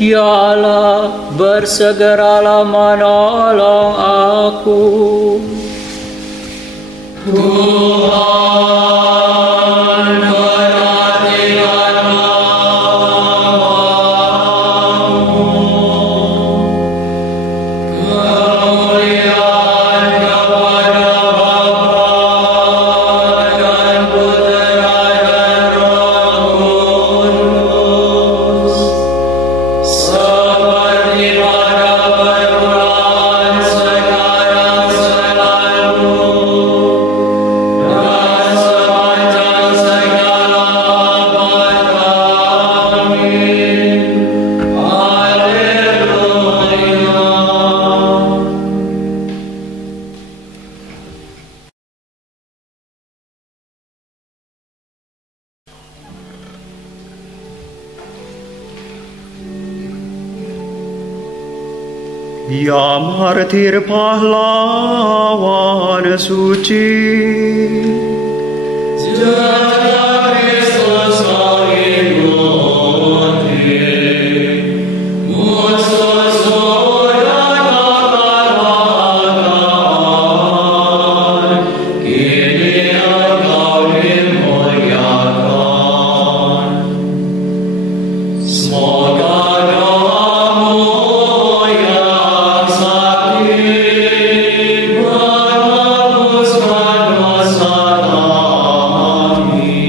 Ya Allah, bersegeralah menolong aku. Tuhan, perhatikan namamu. Kemuliaan kepada Bapa dan Putera dan Roh Kudus, seperti pada permulaan, sekarang, selalu, dan sepanjang segala abad. Amin. Haleluya. Ya martir pahlawan suci, Jaya Kristus mengikuti, musuh sudah terkalahkan, kini Engkau dimuliakan. Semoga doamu yang sakti menebuskan dosa kami,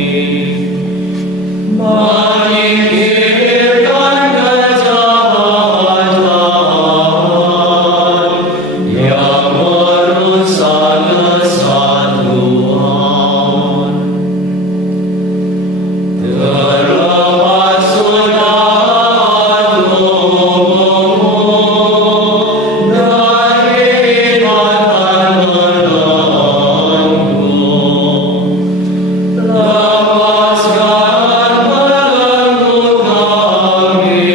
menyingkirkan kejahatan yang merusak kesatuan. Terlepas sudah tubuhmu dari ikatan belenggu, lepaskan belenggu kami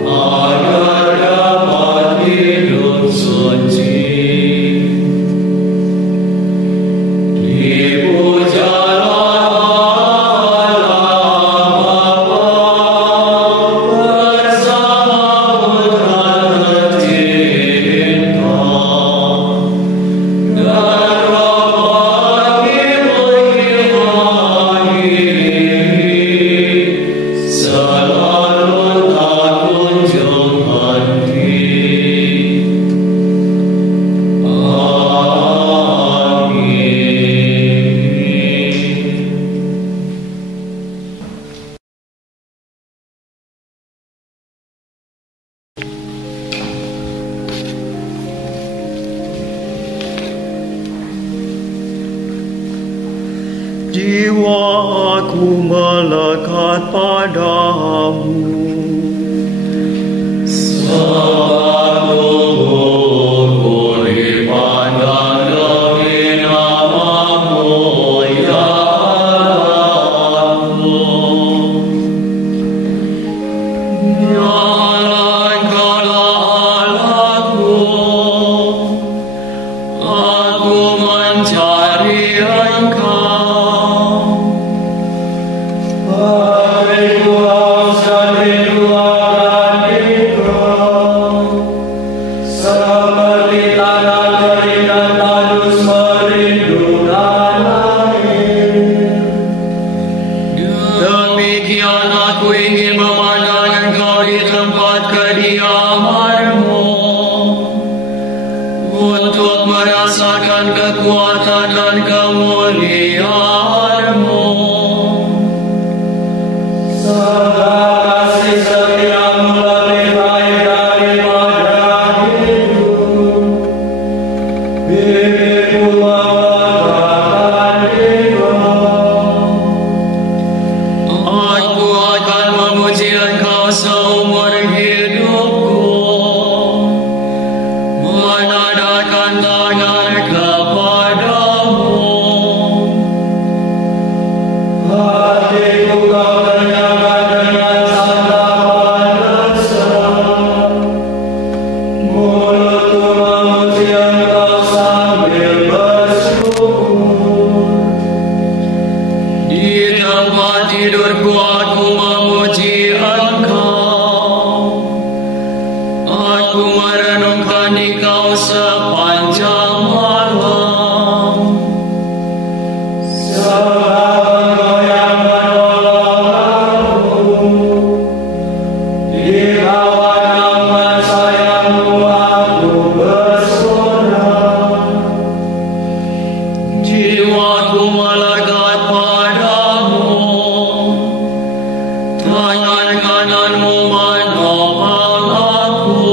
agar dapat hidup suci. Dipujalah Allah Bapa bersama Putra tercinta, dan Roh bagi-bagi selalu tak kunjung henti. jiwaku melekat padamu. Sebab dipandang demi namamu, ya Allahku. Nyala Engkaulah Allahku, aku mencari Engkau. Hariku haus dan rindu akan Engkau, seperti tanah kering dan tandus merindukan air. Demikian aku ingin memandang Engkau di tempat kediaman-Mu, untuk merasakan kekuatan dan kemuliaan-Mu. Sebab kasih setiamu lebih baik daripada hidup, bibirku mengatakan Engkau. Aku akan memuji Engkau seumur hidupku, menadahkan tangan kepadamu. Hatiku kau kenyangkan dengan santapan lezat, mulutku memuji Engkau sambil bersyukur. Di tempat tidurku aku memuji Engkau. Jiwaku melekat padamu, tangan kananmu menopang aku.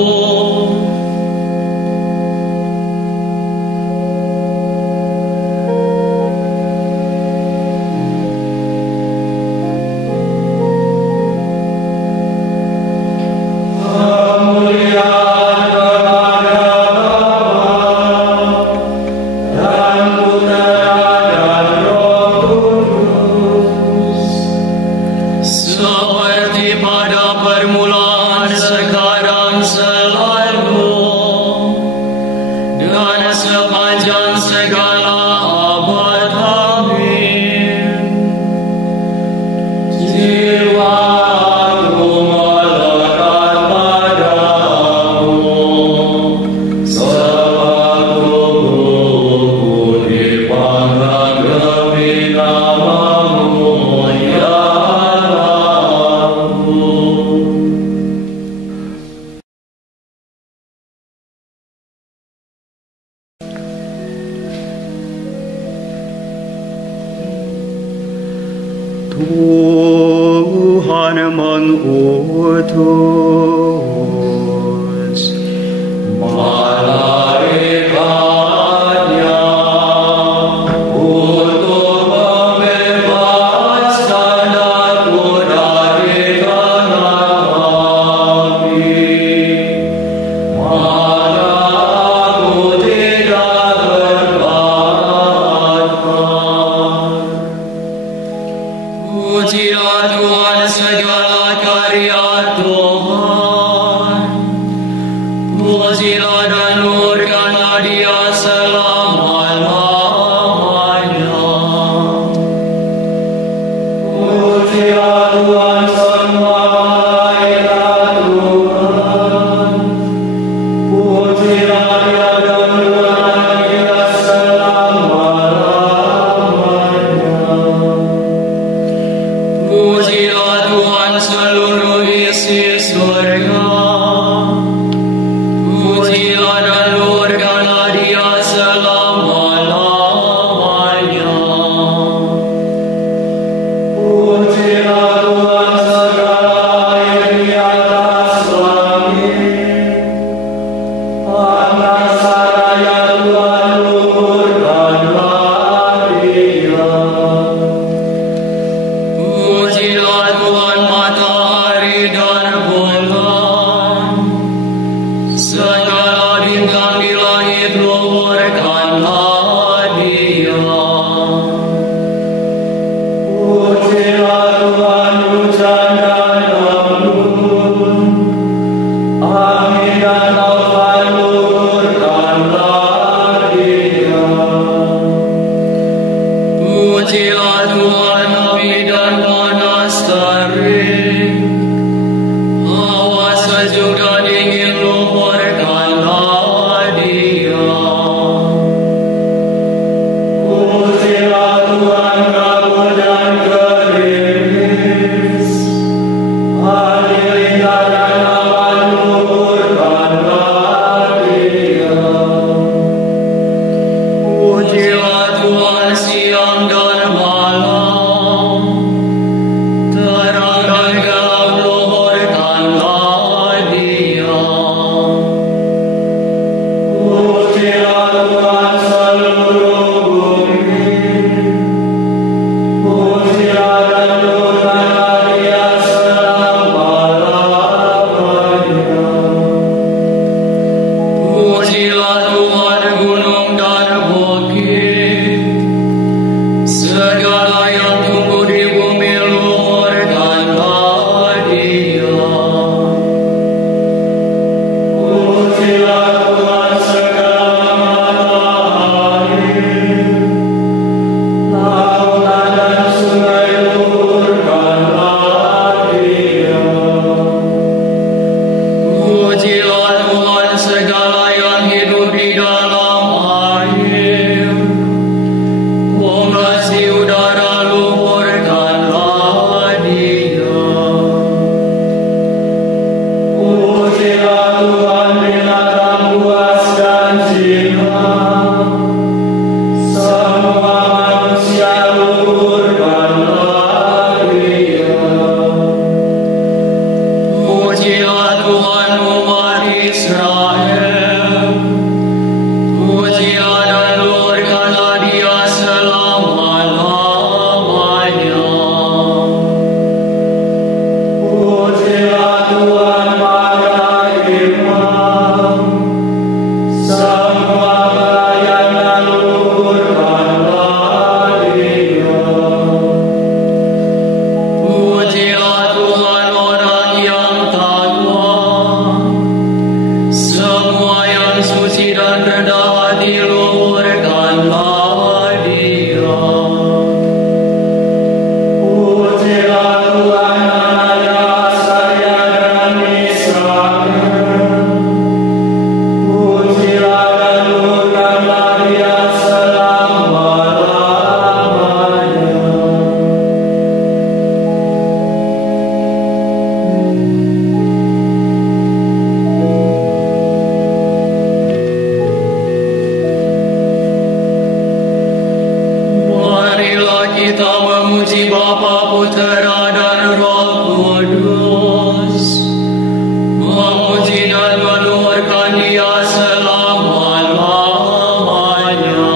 Kemuliaan kepada Bapa dan Putera dan Roh Kudus, seperti pada permulaan, sekarang, selalu, dan sepanjang segala abad. Amin. Jiwaku melekat padamu, sebab tubuhku dipanggang demi nama-Mu, ya Allahku. Tuhan mengutus Malaikatnya untuk membebaskan aku dari tangan api. Maka aku tidak terbakarkan. Pujilah Tuhan segala karya Tuhan. Pujilah dan luhurkanlah Dia selama-lamanya. Pujilah Tuhan semua malaikat Tuhan. Pujilah Dia dan luhurkanlah Dia selama-lamanya. Pujilah Tuhan seluruh isi surga. Pujilah dan luhurkanlah Dia selama-lamanya. Pujilah Tuhan segala air di atas langit. Panas saraya Tuhan luhurkanlah Dia. Pujilah Tuhan matahari dan bulan, segala bintang di langit luhurkanlah Dia. Pujilah Tuhan hujan dan embun, angin dan taufan luhurkanlah Dia. Pujilah Tuhan api dan panas terik, hawa sejuk dan dingin luhurkanlah Dia. Pujilah Tuhan kabut dan gerimis, halilintar dan awan luhurkanlah Dia. Pujilah Tuhan siang dan malam, Memuji Bapa, Putera dan Roh Kudus. Memuji dan meluhurkan Dia selama-lamanya.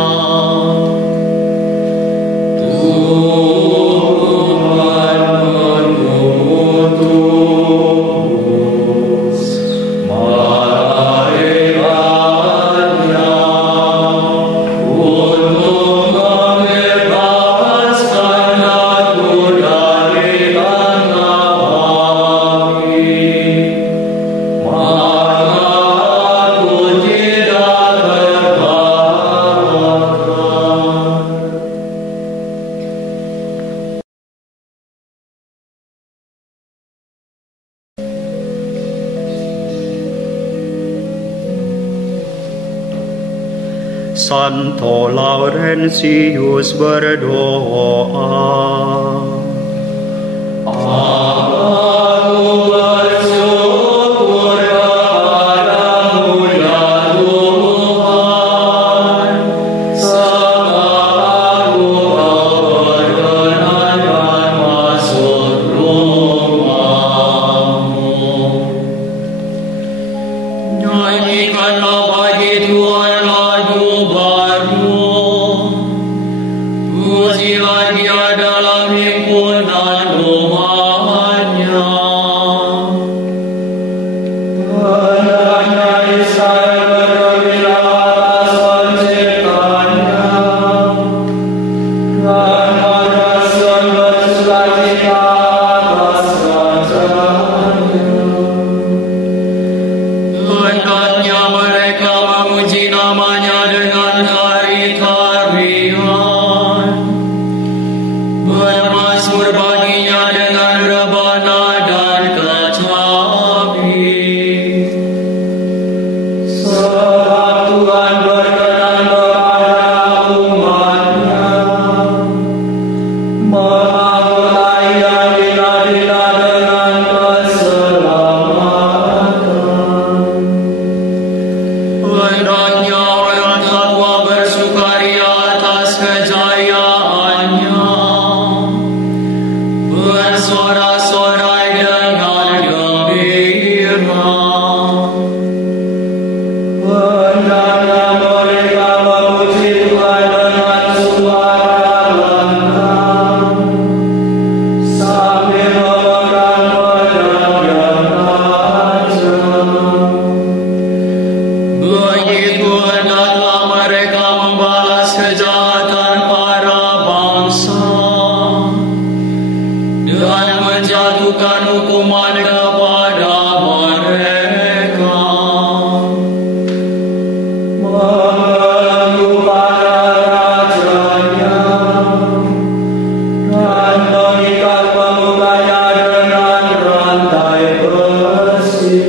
Tuhan mengutus malaikatnya untuk membebaskan aku dari tangan api. Maka aku tidak terkalahkan. Santo Laurentius berdoa. Aku bersyukur kepadamu ya Tuhan, sebab aku berkenan masuk rumah-Mu. Nyanyikanlah bagi Tuhan lagu baru, pujilah Dia dalam himpunan umat-Nya. Hendaknya Israel bergembira atas penciptanya, dan Sion bersukacita atas Rajanya. Hendaknya mereka memuji nama-Nya dengan tari-tarian, bermazmur baginya dengan rebana dan kecapi. Sebab Tuhan berkenan kepada umat-Nya, memahkotai dan bina-bina dengan keselamatan. Hendaknya orang takwa bersukaria atas kejayaannya, bersorak-sorai dengan gembira. Hendaknya mereka memuji Tuhan dengan suara lantang, sambil memegang pedang yang tajam. Begitu hendaklah mereka membalas kejahatan para bangsa dan menjatuhkan hukuman kepada mereka. Membelenggu para rajanya dan mengikat pemukanya dengan rantai besi.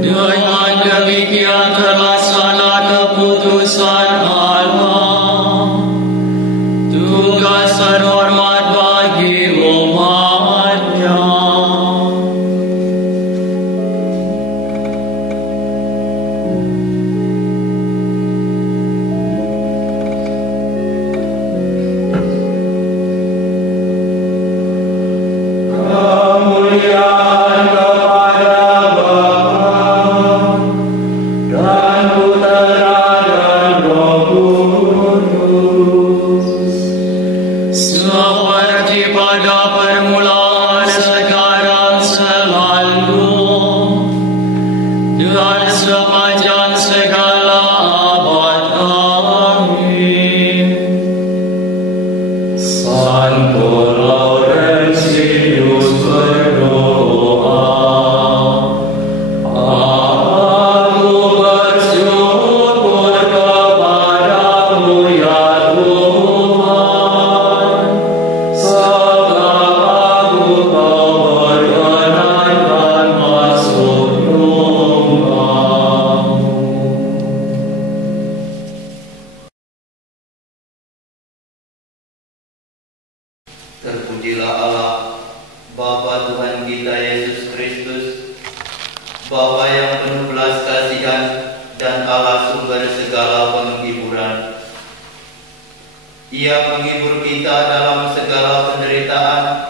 Dengan demikian terlaksana keputusan Allah, tugas terhormat bagi umat-Nya. Kemuliaan kepada Bapa dan Putera dan Roh Kudus, seperti pada permulaan, sekarang, selalu, dan sepanjang segala abad. Amin. Santo Laurentius berdoa. Aku bersyukur kepadamu ya Tuhan, sebab aku Kau berkenankan masuk rumah-Mu. Terpujilah Allah, Bapa Tuhan kita Yesus Kristus, Bapa yang penuh belas kasihan dan Allah sumber segala penghiburan. Ia menghibur kita dalam segala penderitaan,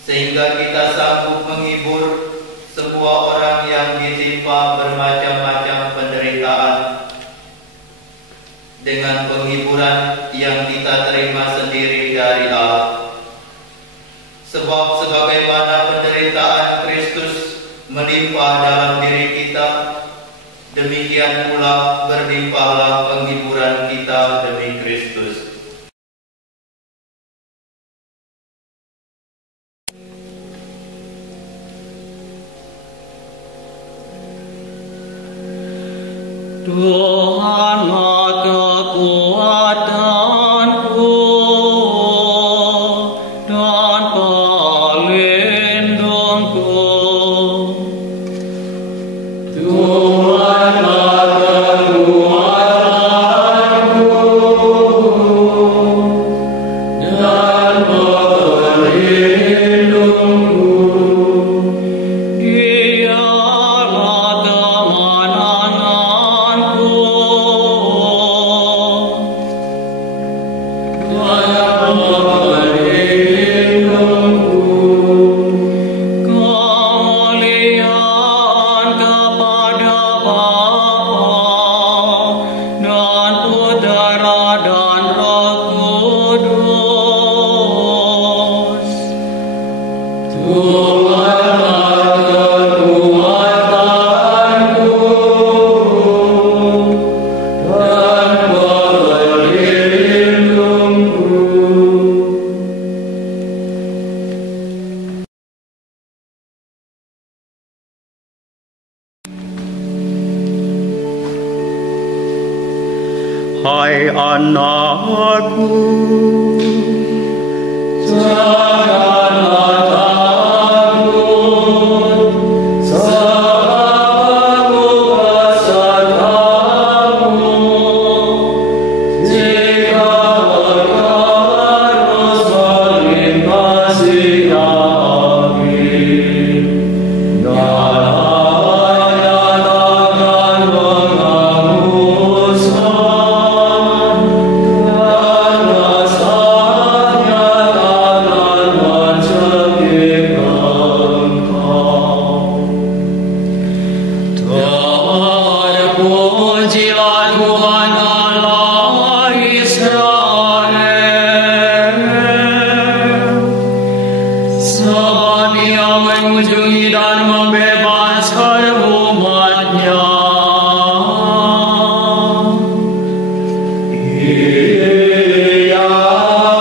sehingga kita sanggup menghibur sebuah orang yang ditimpa bermacam-macam penderitaan dengan penghiburan yang kita terima sendiri dari Allah. Sebab sebagaimana penderitaan Kristus melimpah dalam diri kita, demikian pula berlimpahlah penghiburan kita demi Kristus. Tuhanlah kekuatanku dan pelindungku. Tuhanlah kekuatanku dan pelindungku. Dialah kemenanganku. Kemuliaan kepada Bapa dan Putera dan Roh Kudus. Tuhanlah kekuatanku dan pelindungku. Hai anakku, Janganlah takut, sebab Aku besertamu. Jika engkau terus melintasi api, dan hanya takkan menghanguskan, dan rasanya takkan mencekik engkau. Terpujilah Tuhan Allah Israel, sebab Ia mengunjungi dan membebaskan umat-Nya. Ia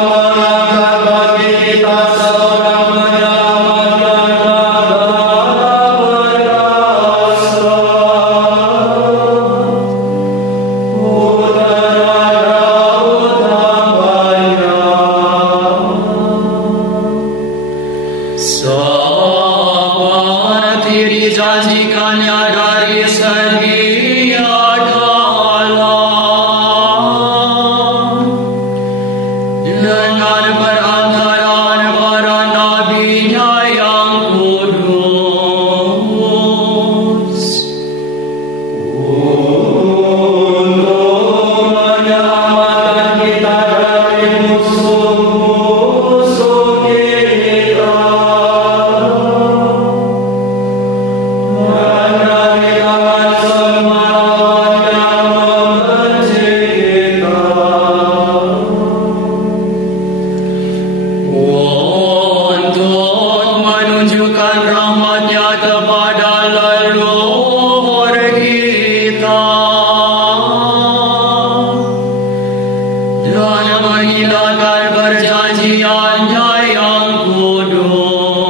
mengangkat bagi kita seorang menyelamatkan negara perkasa. Putra Daud hamba-Nya. Seperti dijanjikannya dari sedia kala, dengan perantaraan para nabi-Nya yang kudus, untuk menyelamatkan kita dari musuh-musuh kita, dan dari tangan semua yang membenci kita. Untuk menunjukkan rahmat-Nya kepada leluhur kita, dan menghilangkan perjanjian-Nya yang kudus.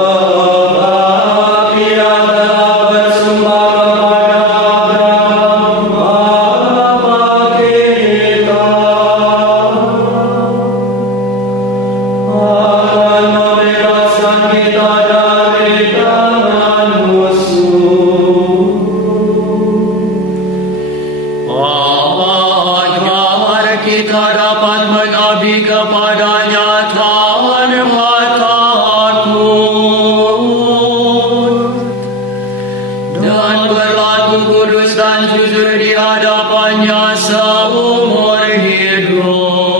Sebab Ia telah bersumpah kepada Abraham, bapa kita, akan membebaskan kita dari tangan musuh. Apakah kudus dan jujur di hadapannya seumur hidup.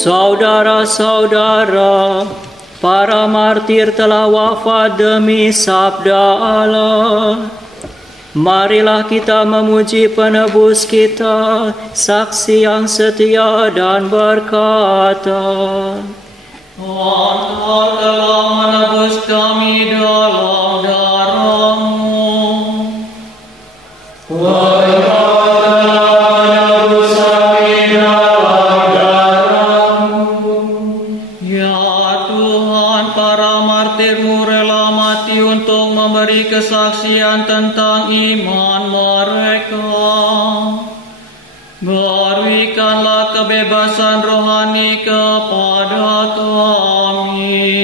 Saudara-saudara, para martir telah wafat demi sabda Allah. Marilah kita memuji penebus kita, saksi yang setia dan berkata, Allah telah menebus kami dalam darah-Mu. Kesaksian tentang iman mereka. Berikanlah kebebasan rohani kepada kami.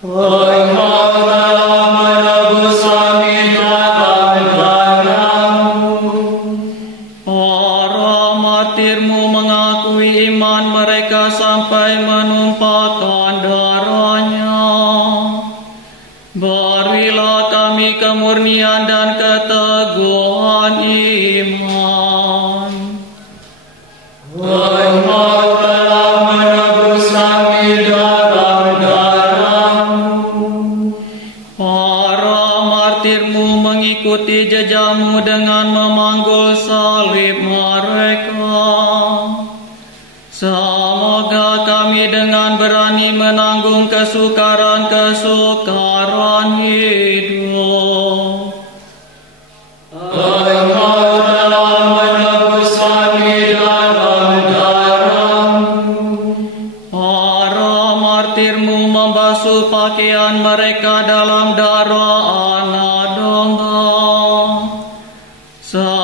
Engkau telah menebus kami dalam darah-Mu. Para martir-Mu mengakui iman mereka sampai menumpahkan darahnya. Berilah kami kemurnian dan keteguhan iman. Engkau telah menebus kami dalam darah-Mu. Para martir-Mu mengikuti jejak-Mu dengan memanggul salib mereka. Semoga kami dengan berani menanggung kesukaran hidup. Engkau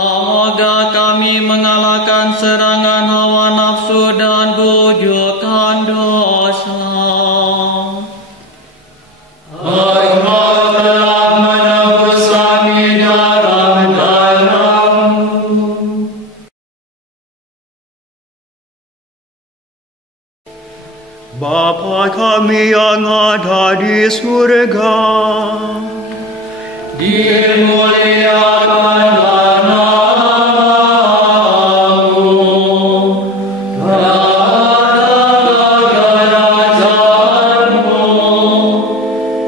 Semoga kami mengalahkan serangan hawa nafsu dan bujukan dosa. Engkau telah menebus kami dalam darah-Mu. Bapa kami yang ada di surga, dimuliakanlah namamu, datanglah kerajaanmu,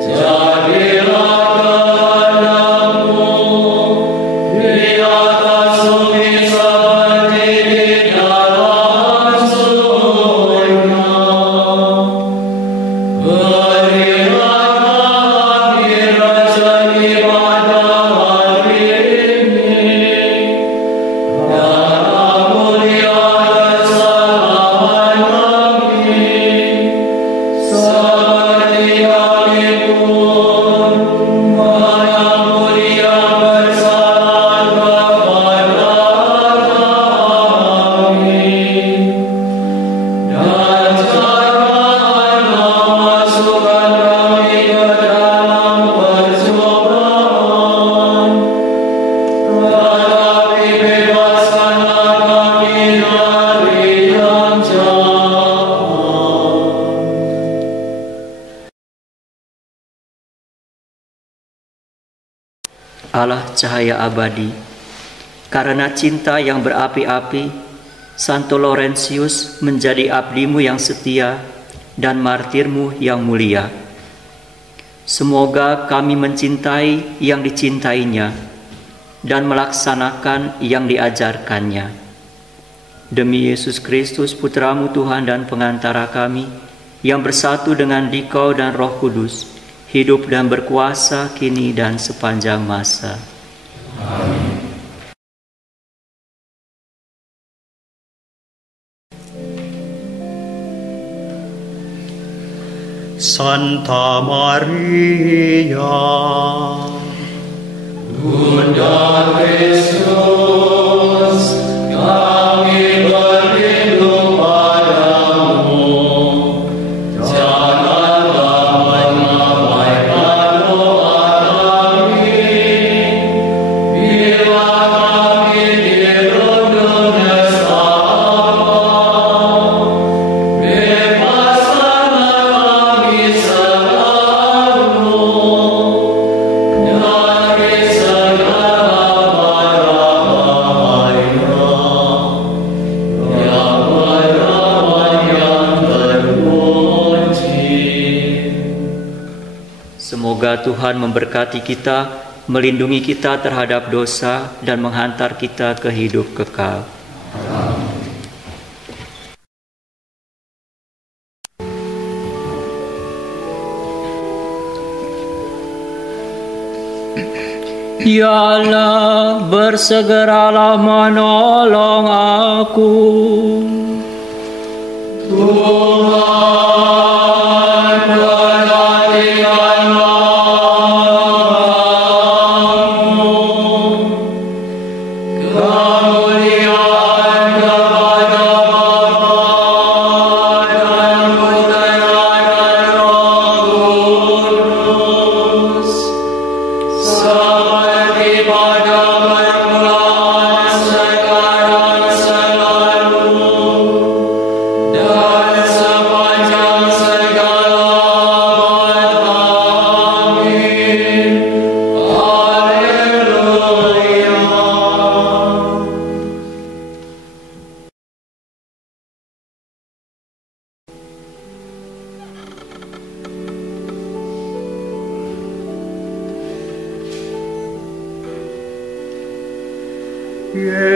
jadilah kehendakmu di atas bumi seperti di dalam surga. Berilah kami rezeki pada hari ini, dan ampunilah kesalahan kami, seperti kami pun mengampuni yang bersalah kepada kami. Dan janganlah masukkan kami ke dalam pencobaan, tetapi bebaskanlah kami dari yang jahat. Allah cahaya abadi, karena cinta yang berapi-api, Santo Laurentius menjadi abdimu yang setia dan martirmu yang mulia. Semoga kami mencintai yang dicintainya dan melaksanakan yang diajarkannya. Demi Yesus Kristus, Putramu Tuhan dan pengantara kami, yang bersatu dengan Dikau dan Roh Kudus, hidup dan berkuasa kini dan sepanjang masa. Santa Maria, Bunda Kristus, kami berlindung padamu. Janganlah mengabaikan doa kami bila kami dirundung nestapa. Bebaskanlah kami selalu dari segala mara bahaya, yang merawat yang terpuji. Semoga Tuhan memberkati kita, melindungi kita terhadap dosa, dan menghantar kita ke hidup kekal. Ya Allah, bersegeralah menolong aku. Tuhan, perhatikanlah aku. Kemuliaan kepada Bapa dan Putra dan Roh Kudus, seperti pada permulaan, sekarang, selalu, dan sepanjang segala abad. Amin. Haleluya.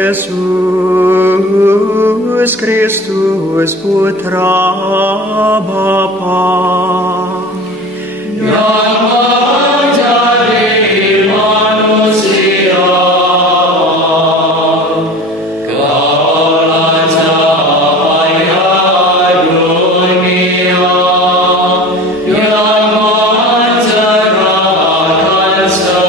Yesus Kristus Putra Bapa, Yang menjadi manusia, Kaulah cahaya dunia yang mencerahkan semua.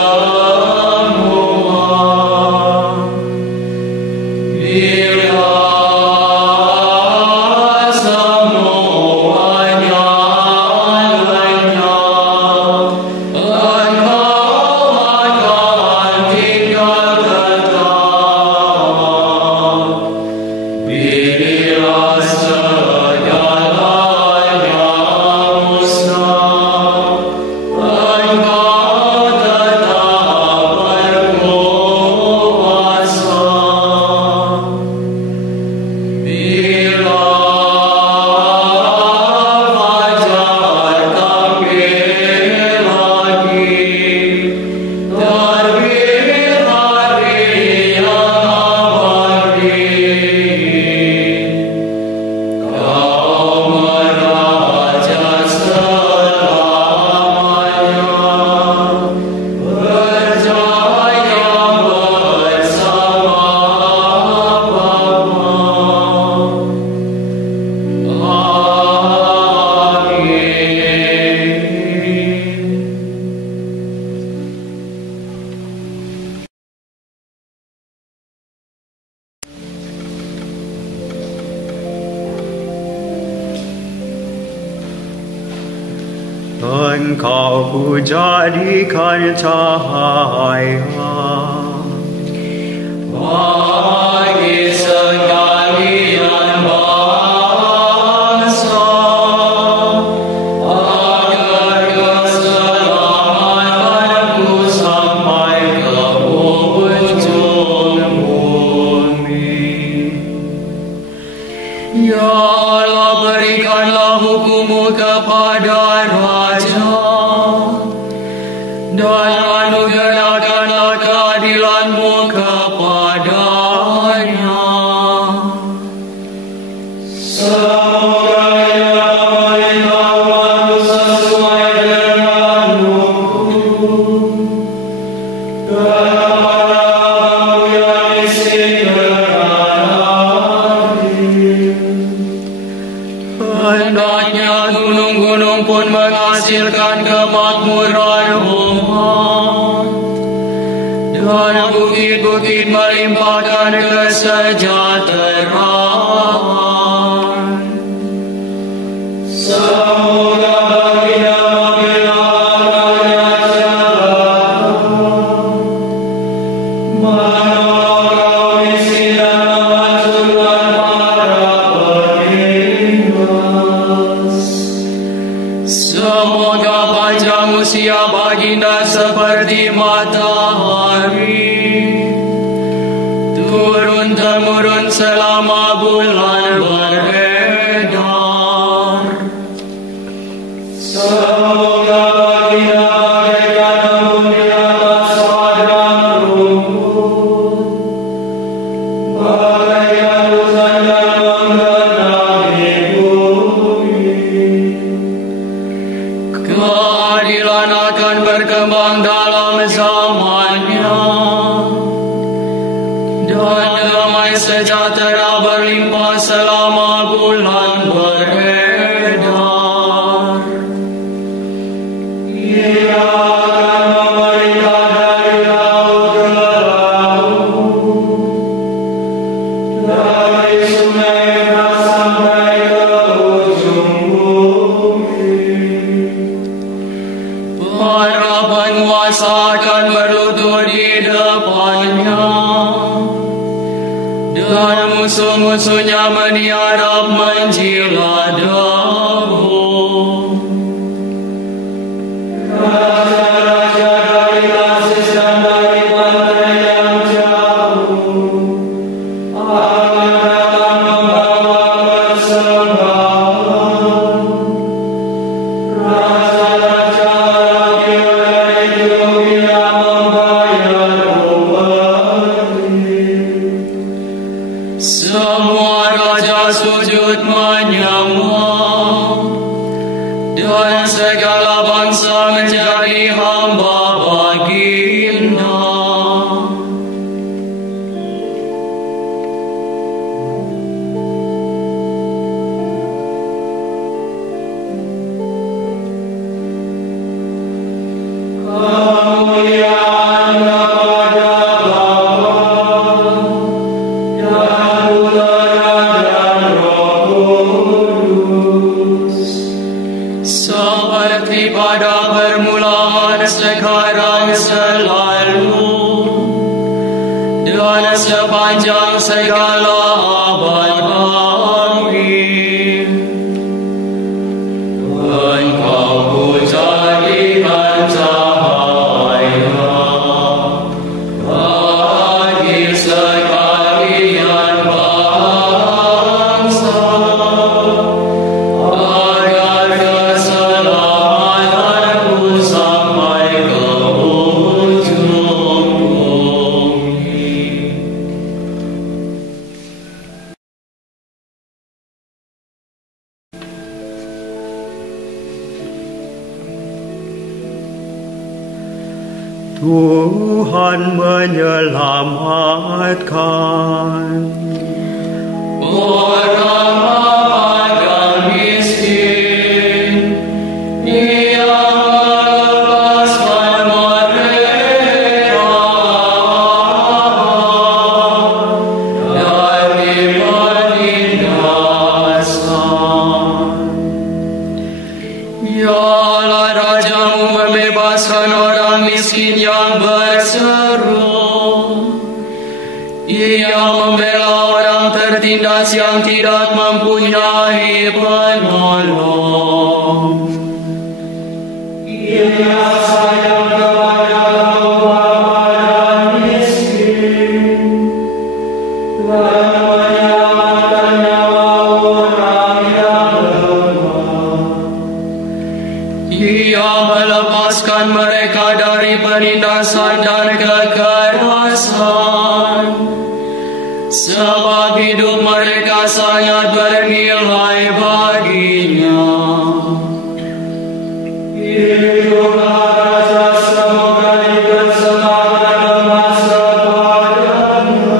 Engkau ku jadikan cahaya bagi sekalian bangsa, agar keselamatanku sampai ke ujung bumi. Ya Allah, berikanlah hukum-Mu kepada raja, dan anugerahkanlah keadilan-Mu kepadanya. Semoga Ia memerintahkan sesuai dengan hukum, kepada kamu yang miskin dengan adil. Hendaknya gunung-gunung pun menghasilkan kemakmuran umat, dan bukit-bukit melimpahkan kesejahteraan. Semoga baginda membinakannya jalan, menolong kaum miskin dan menghancurkan para penindas. Semoga panjang usia baginda seperti matahari, turun-temurun selama bulan beredar. Semoga baginda bagaikan embun di atas padang rumput, bagaikan hujan yang menggenangi bumi. Keadilan akan berkembang dalam zamannya, dan damai sejahtera berlimpah selama bulan beredar. Ia akan memerintah dari laut ke laut, dari sungai Efrat sampai ke ujung bumi. Para penguasa akan berlutut di depannya, dan musuh-musuhnya meniarap menjilat dahu. Raja-raja dari Tarsis dan dari pantai yang jauh akan datang membawa persembahan. Raja-raja Arab dari Ethiopia membayar upeti. Semua raja sujud menyembah, dan segala bangsa menjadi hamba baginda. Kemuliaan kepada Bapa dan Tuhan sepanjang segala abad. Amin. Engkau pujadikan cahaya bagi sekalian bangsa, agar keselamatanku sampai ke ujung bumi. Tuhan menyelamatkan. Orang lemah dan miskin, Dia melepaskan mereka dari penindasan. Yalah Rajamu membebaskan orang miskin yang berseru. Ia membela orang tertindas yang tidak mempunyai penolong. Ia sayang kepada lemah dan miskin, dan menyelamatkan nyawa orang yang lemah. Ia melepaskan mereka dari penindasan dan kekerasan, sebab hidup mereka sangat bernilai baginya. Hiduplah Raja, semoga dipersembahkan emas kepadanya.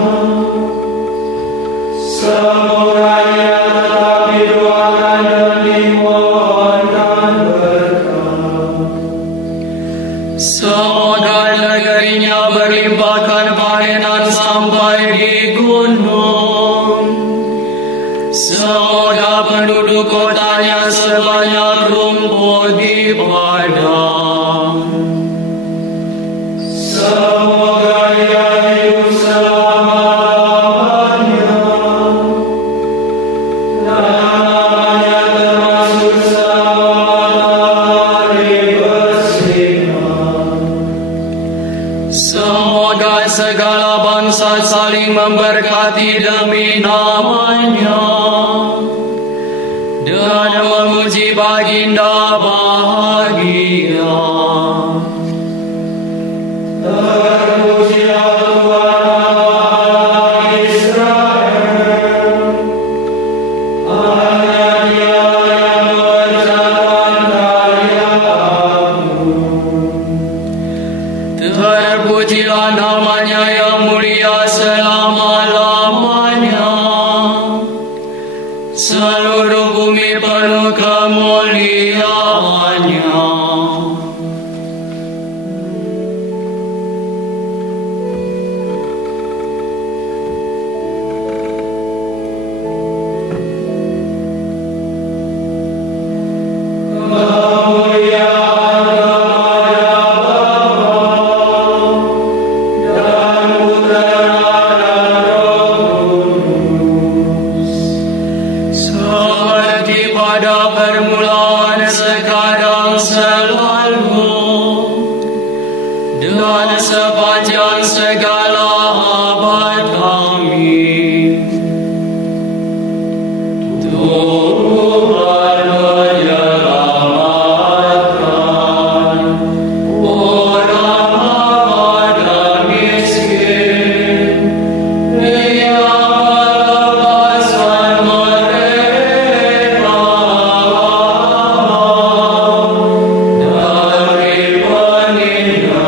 Semoga ia tetap didoakan dan dimohonkan berkat. Semoga negerinya berlimpahkan panenan sampai di gunung. Semoga penduduk kotanya sebanyak rumput di padang. Semoga ia hidup selama-lamanya, dan namanya termasuk selama matahari bersinar. Semoga segala bangsa saling memberkati demi namanya, dan memuji baginda bahagia. Terpujilah Tuhan Allah Israel, hanya Dia yang mengerjakan karya agung. Terpujilah namanya yang mulia selama-lamanya. Seluruh bumi penuh kemuliaannya. Sepanjang segala abad. Amin. Tuhan menyelamatkan orang lemah dan miskin. Dia melepaskan mereka dari penindasan.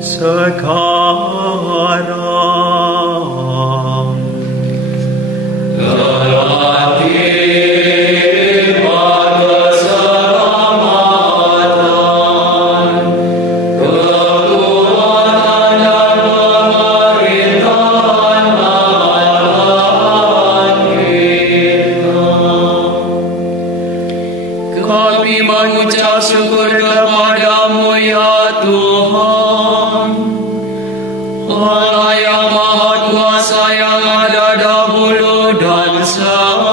Sekarang Keselamatan, kekuatan dan pemerintahan Allah syukur kepadamu ya Tuhan, Allah yang Maha Kuasa yang ada dahulu dan sekarang.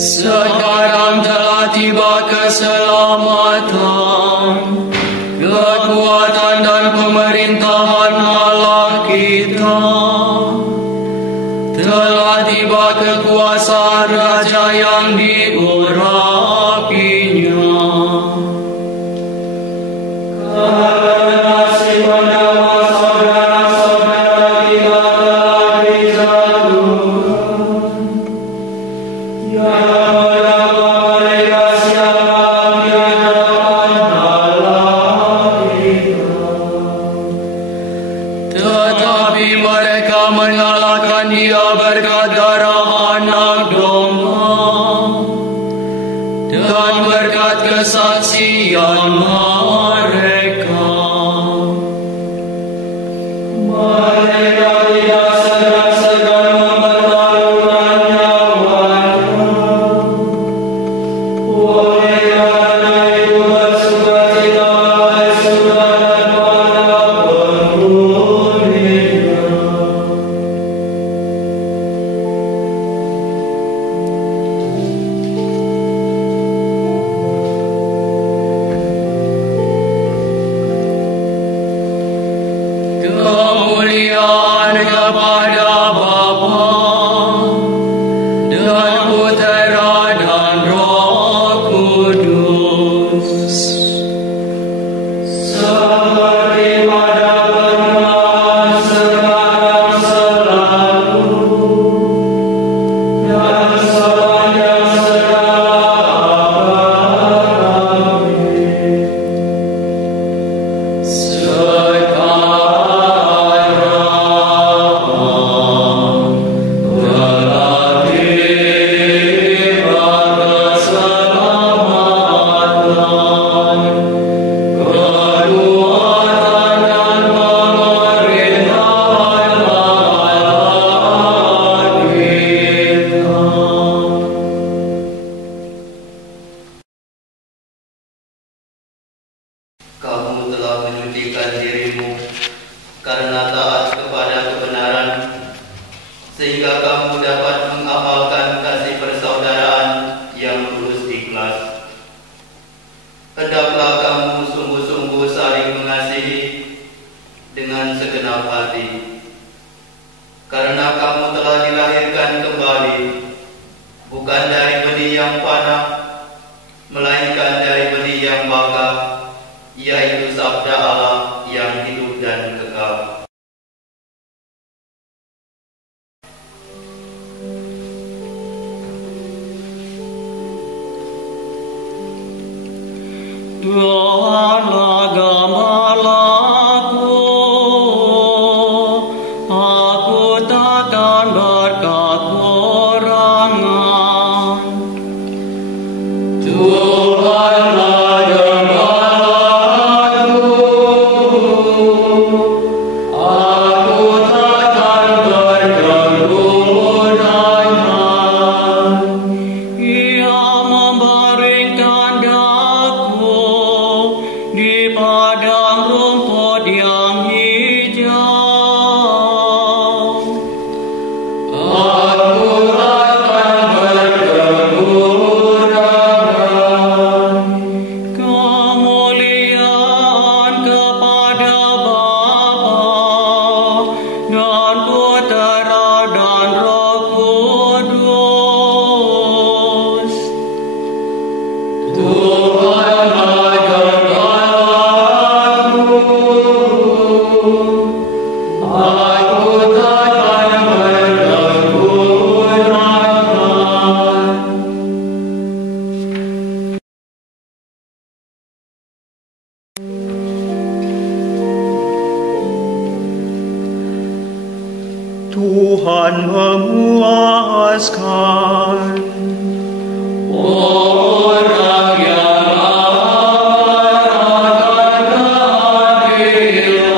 Sekarang telah tiba keselamatan, kekuatan dan pemerintahan Allah kita. Telah tiba kekuasaan Raja yang diurapinya. Karena siapa saudara-saudara kita telah dijatuhkan, yang mendapat mereka siapa di hadapan Allah kita. Tetapi mereka mengalahkan Dia berkat darah anak domba dan berkat kesaksian mereka. Mereka tidak segan-segan mempertaruhkan nyawanya. Oleh karena itu bersukacita dan pada penghuninya. Kemuliaan kepada Bapa dan Putera dan Roh Kudus, seperti pada permulaan, sekarang, selalu, dan sepanjang segala abad. Kamu telah menyucikan dirimu karena taat kepada kebenaran, sehingga kamu dapat mengamalkan kasih persaudaraan yang tulus ikhlas. Hendaklah kamu sungguh-sungguh saling mengasihi dengan segenap hati, karena kamu telah dilahirkan kembali, bukan dari benih yang panah, melainkan dari benih yang baka, yaitu sabda Allah yang hidup dan kekal. Tuhanlah gembalaku, aku takkan berkekurangan. Tuhanlah gembalaku, aku takkan berkekurangan. Ia memberikan daku di padang rumput yang hijau. Aku akan berkekurangan dan memuaskan. Orang yang akan keadilan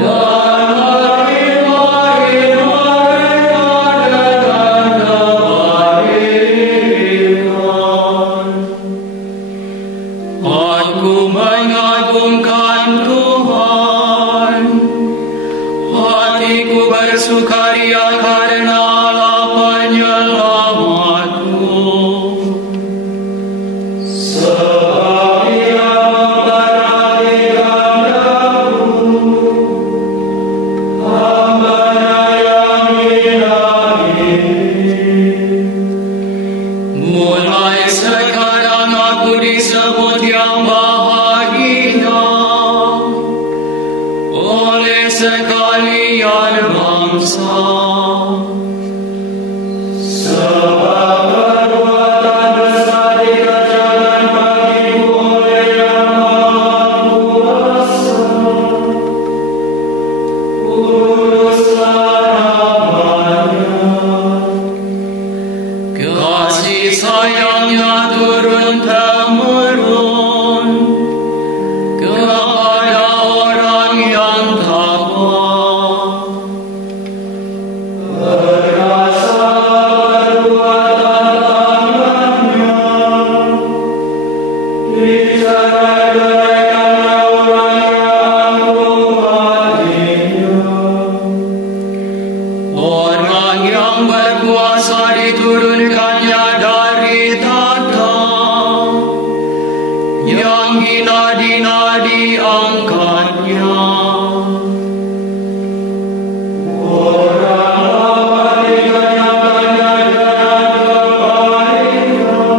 dan mari-mari mereka dengan kebaikan. Aku mengagungkan Tuhan, hatiku bersukaria karena Allah penyelamatku. Sebab Ia memperhatikan aku, hamba-Nya yang hina ini. Mulai sekarang aku disebut yang bahagia oleh sekalian bangsa. Sebab perbuatan besar dikerjakan bagiku oleh Yang Maha Kuasa. Kuduslah namanya. Kasih sayangnya turun-temurun kepada orang yang takwa. Berdasar perbuatan tangannya, dicerai-beraikannya orang yang agung hatinya. Orang yang berkuasa diturunkannya dari tata, yang hina-dina diangkatnya. Orang lemah dikenyangkannya dengan kebaikan.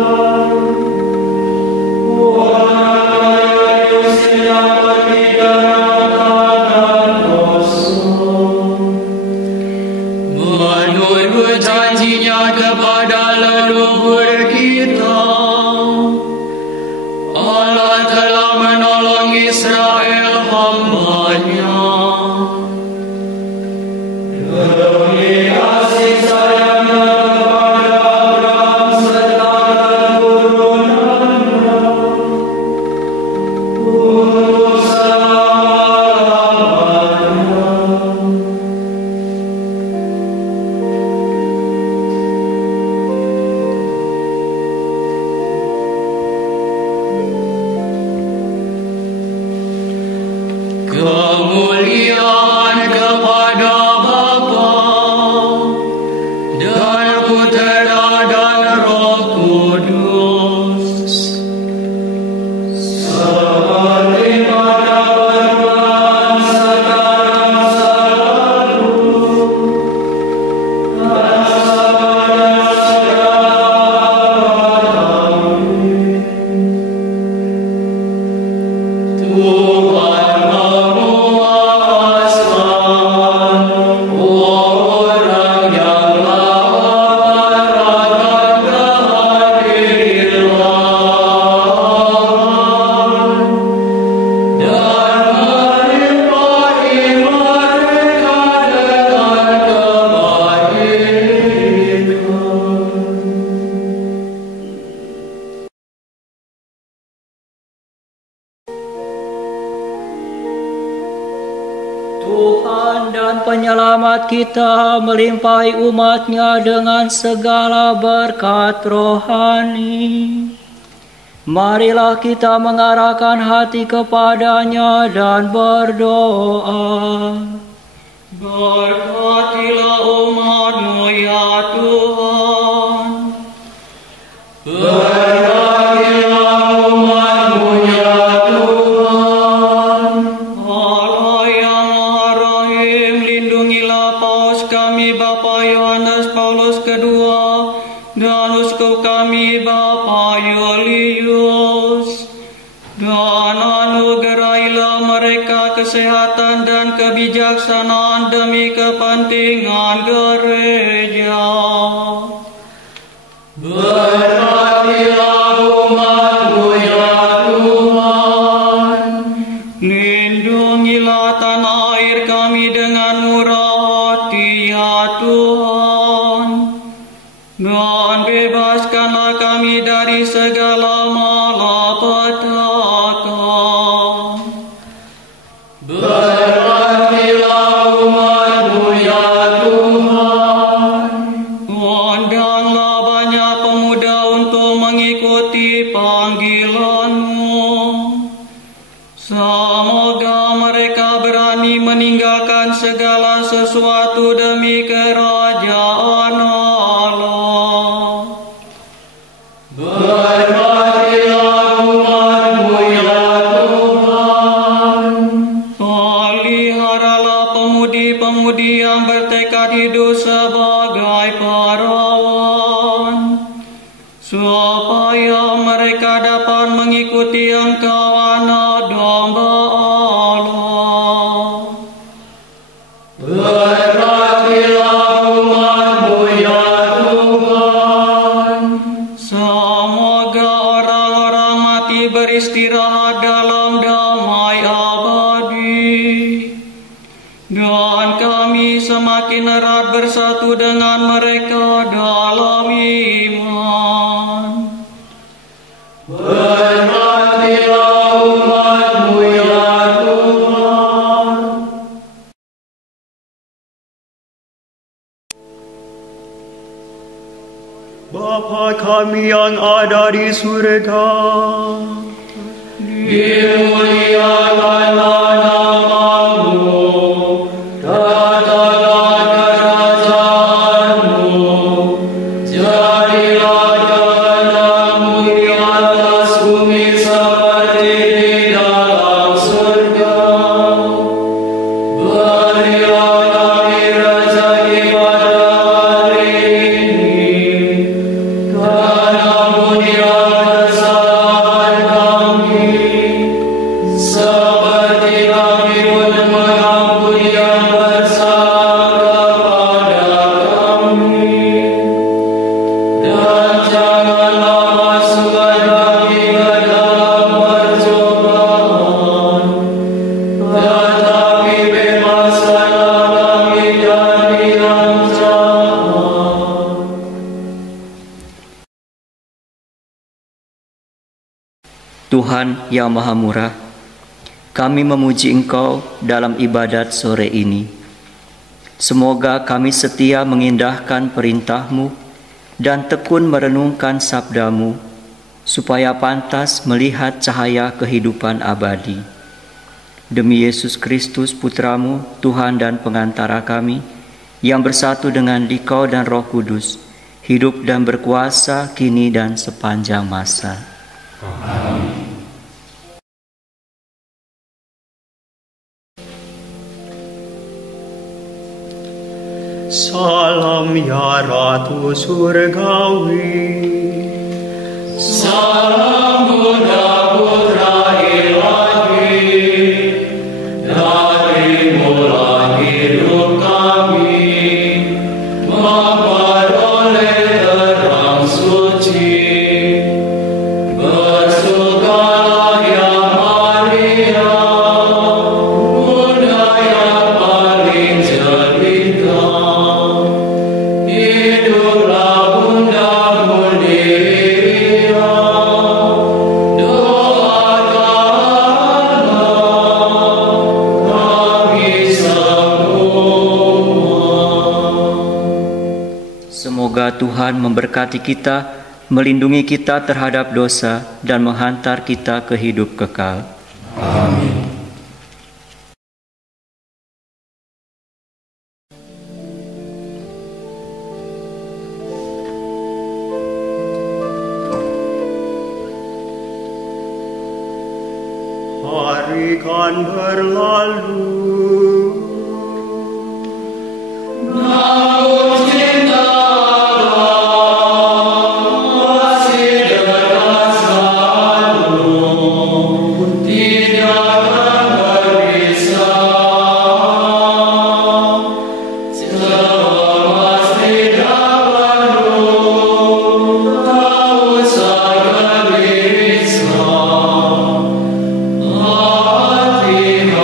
Orang kaya diusirnya pergi dengan tangan kosong. Menurut janjinya kepada leluhur kita, Allah telah menolong Israel hamba-Nya. Demi kasih sayangnya kepada Abraham serta keturunannya, untuk selama-lamanya. Kemuliaan kepada Bapa dan Putera dan Roh Kudus, seperti pada permulaan, sekarang, selalu, dan sepanjang segala abad. Tuhan memuaskan orang yang memerhatikan keadilan dan melimpahi mereka dengan kebaikan. Tuhan dan penyelamat kita melimpahi umat-Nya dengan segala berkat rohani. Marilah kita mengarahkan hati kepada-Nya dan berdoa. Berkatilah umat-Mu ya Tuhan. Berkatilah umat-Mu ya Tuhan. Allah yang Maha Rahim, lindungilah Paus kami Bapak Yohanes Paulus II dan Uskup kami Bapak Yulius, dan anugerailah mereka kesehatan dan kebijaksanaan demi kepentingan gereja. Berkatilah umat-Mu ya Tuhan. Lindungilah tanah air kami Dan bebaskanlah kami dari segala malapetaka. Berkatilah umat-Mu ya Tuhan. Undanglah banyak pemuda untuk mengikuti panggilan-Mu. Semoga mereka berani meninggalkan segala sesuatu demi kerajaan Allah. Berkatilah umat-Mu ya Tuhan. Peliharalah pemudi-pemudi yang bertekad hidup sebagai perawan, supaya mereka dapat mengikuti Engkau, Anak Domba Allah. Berkatilah umat-Mu ya Tuhan. Semoga orang-orang mati beristirahat dalam damai abadi, dan kami semakin erat bersatu dengan mereka dalam iman. Berkatilah umat-Mu ya Tuhan. Bapa kami yang ada di surga, Dimuliakanlah nama-Mu, datanglah kerajaan-Mu, jadilah kehendak-Mu di atas bumi seperti di dalam surga. Berilah kami rezeki pada hari ini, dan ampunilah kesalahan kami, seperti kami pun mengampuni yang bersalah kepada kami. Dan janganlah masukkan kami ke dalam percobaan, tetapi bebaskanlah kami dari yang jahat. Tuhan yang Maha Murah, kami memuji Engkau dalam ibadat sore ini. Semoga kami setia mengindahkan perintah-Mu dan tekun merenungkan sabda-Mu, supaya pantas melihat cahaya kehidupan abadi. Demi Yesus Kristus Putra-Mu, Tuhan dan pengantara kami, yang bersatu dengan Dikau dan Roh Kudus, hidup dan berkuasa kini dan sepanjang masa. salam ya Ratu Surgawi. Salam Bunda Putra Ilahi, darimu-lah hidup kami, memperoleh terang suci. Bersukalah ya Maria, Bunda yang paling jelita. Hiduplah Bunda mulia, doakanlah kami semua. Semoga Tuhan memberkati kita, melindungi kita terhadap dosa, dan menghantar kita ke hidup kekal. Amin. Hari kan berlalu, Namun cinta masih dekat selalu, tidak akan berpisah. Selepas tidak baru, tak usah gelisah. Hati-hati.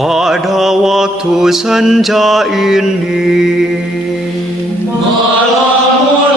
Pada waktu senja ini, malam